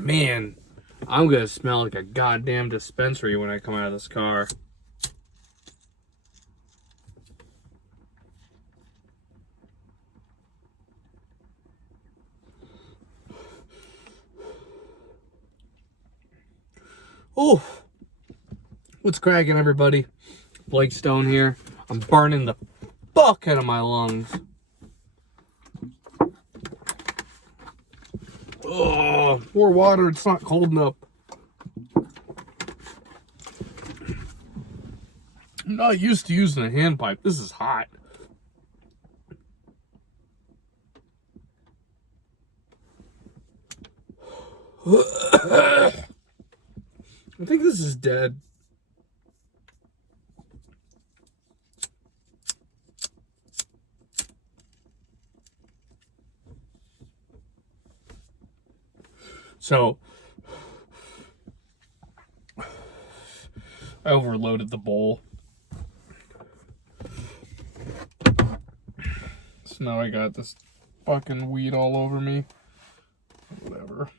Man, I'm gonna smell like a goddamn dispensary when I come out of this car. Oh, what's cracking, everybody? Blake Stone here. I'm burning the fuck out of my lungs. Oh, more water. It's not cold enough. I'm not used to using a hand pipe. This is hot. I think this is dead. So, I overloaded the bowl. So now I got this fucking weed all over me. Whatever.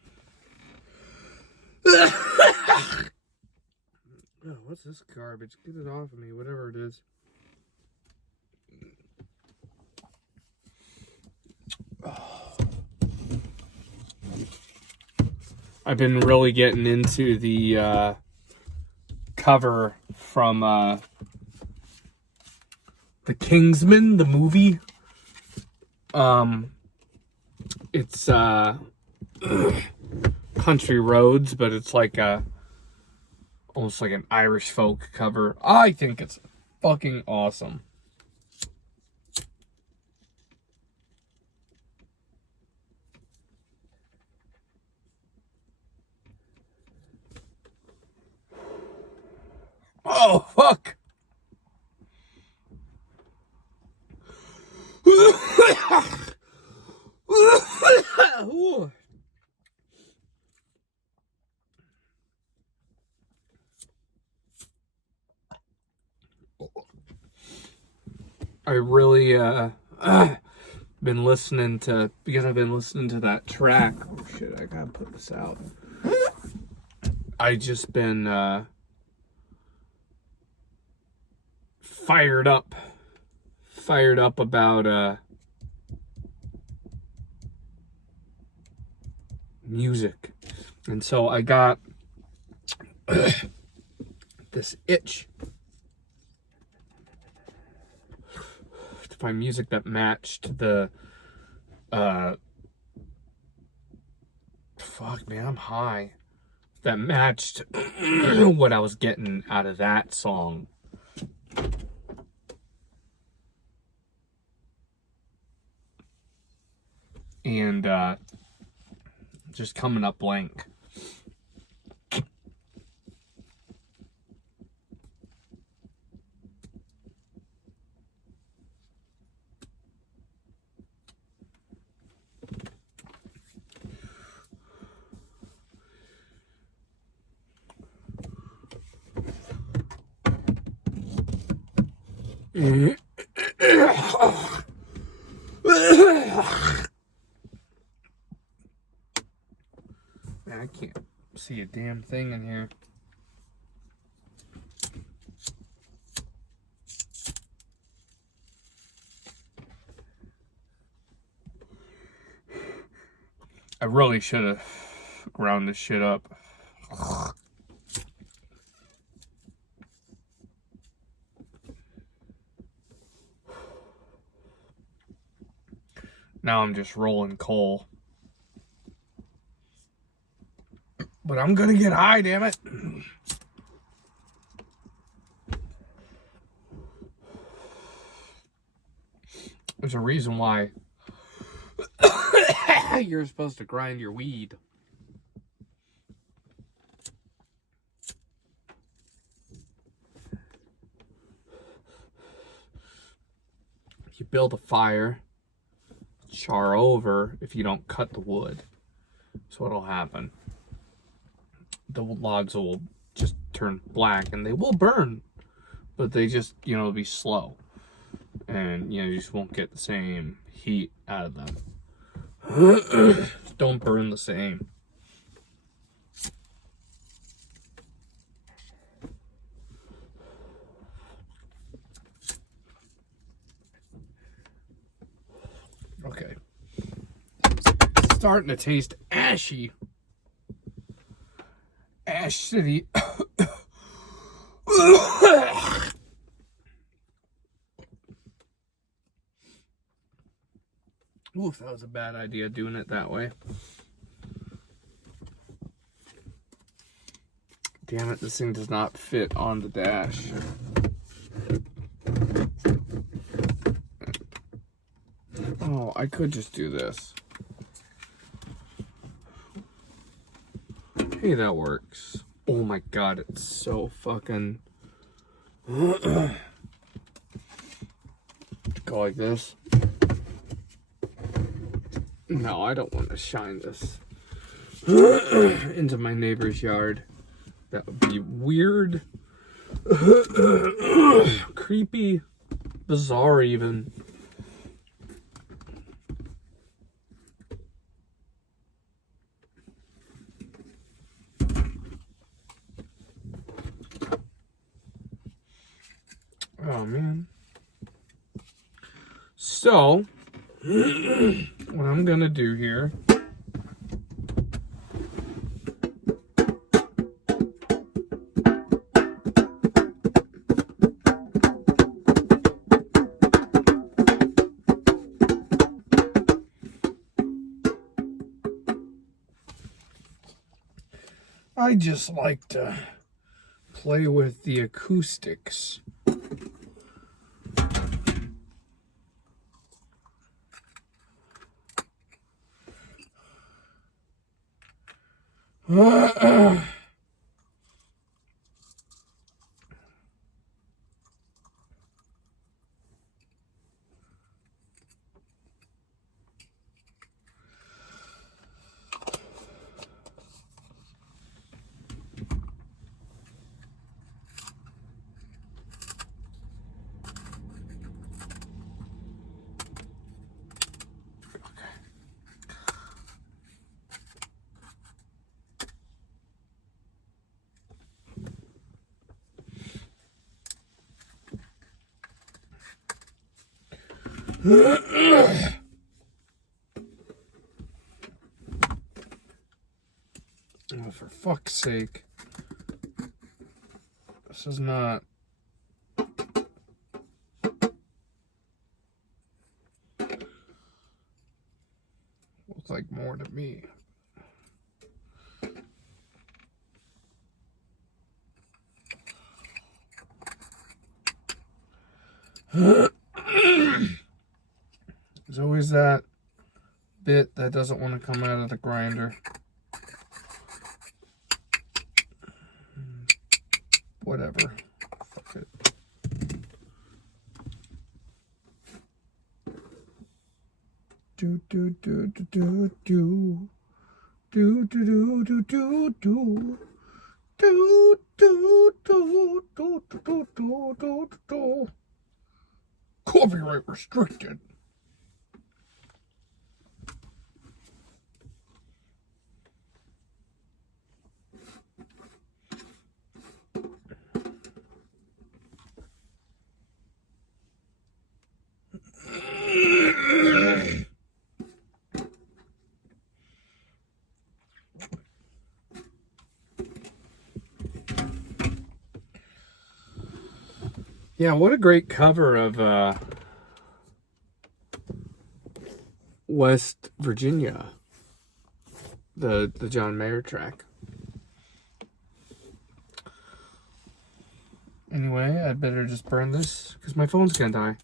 Oh, what's this garbage? Get it off of me, whatever it is. I've been really getting into the cover from The Kingsman, the movie. It's Country Roads, but it's like almost like an Irish folk cover. I think it's fucking awesome. Oh, fuck. I really been listening to, because I've been listening to that track. Oh shit, I gotta put this out. I just been fired up about music. And so I got this itch to find music that matched the fuck, man, I'm high. That matched what I was getting out of that song. And just coming up blank. Man, I can't see a damn thing in here. I really should have ground this shit up. Now I'm just rolling coal. But I'm gonna get high, damn it. There's a reason why you're supposed to grind your weed. You build a fire, char over if you don't cut the wood. So what'll happen? The logs will just turn black and they will burn, but they just, will be slow. And, you just won't get the same heat out of them. Don't burn the same. Okay. It's starting to taste ashy. Ash City. Oof, that was a bad idea doing it that way. Damn it, this thing does not fit on the dash. Oh, I could just do this. Hey, that works. Oh my god, it's so fucking... Go like this. No, I don't want to shine this into my neighbor's yard. That would be weird. Creepy. Bizarre, even. Oh, man. So, what I'm gonna do here... I just like to play with the acoustics. Oh, for fuck's sake. This is not... Looks like more to me. There's always that bit that doesn't want to come out of the grinder. Whatever. Fuck it. Do do do do do do do do do do do do do do do do do do do. Copyright restricted. Yeah, what a great cover of West Virginia. The John Mayer track. Anyway, I'd better just burn this because my phone's gonna die.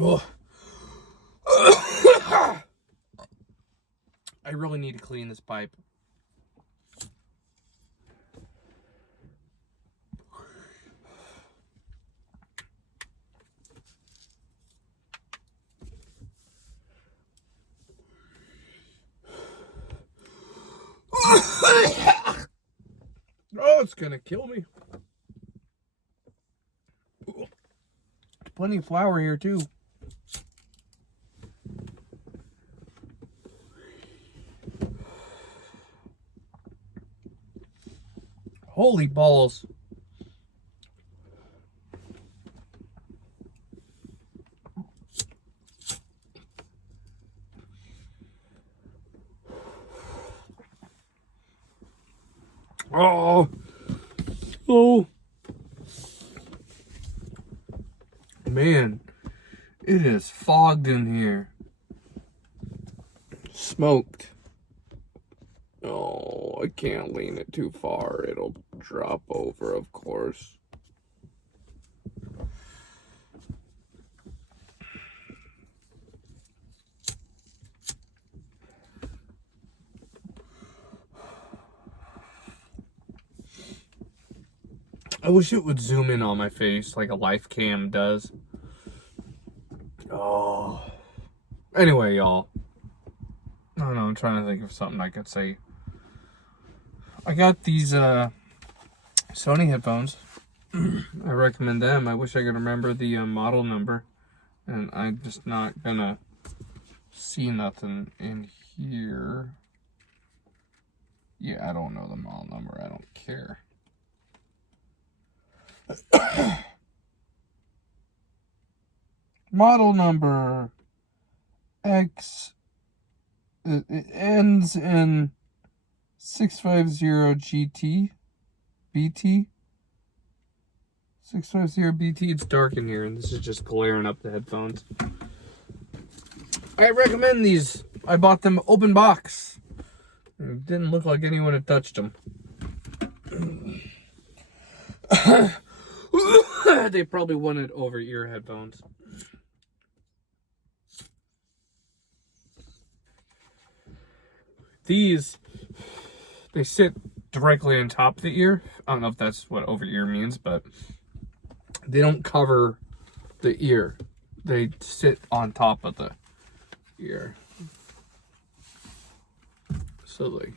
Oh. I really need to clean this pipe. gonna kill me. Ooh. Plenty of flour here too. Holy balls. Oh, man, it is fogged in here. Smoked. Oh, I can't lean it too far. It'll drop over, of course. I wish it would zoom in on my face like a life cam does. Oh. Anyway, y'all. I don't know, I'm trying to think of something I could say. I got these Sony headphones. I recommend them. I wish I could remember the model number. And I'm just not gonna see nothing in here. Yeah, I don't know the model number. I don't care. Model number X. It ends in 650 BT. 650 BT. It's dark in here, and this is just glaring up the headphones. I recommend these. I bought them open box. It didn't look like anyone had touched them. They probably wanted over-ear headphones. These, they sit directly on top of the ear. I don't know if that's what over-ear means, but they don't cover the ear. They sit on top of the ear. So like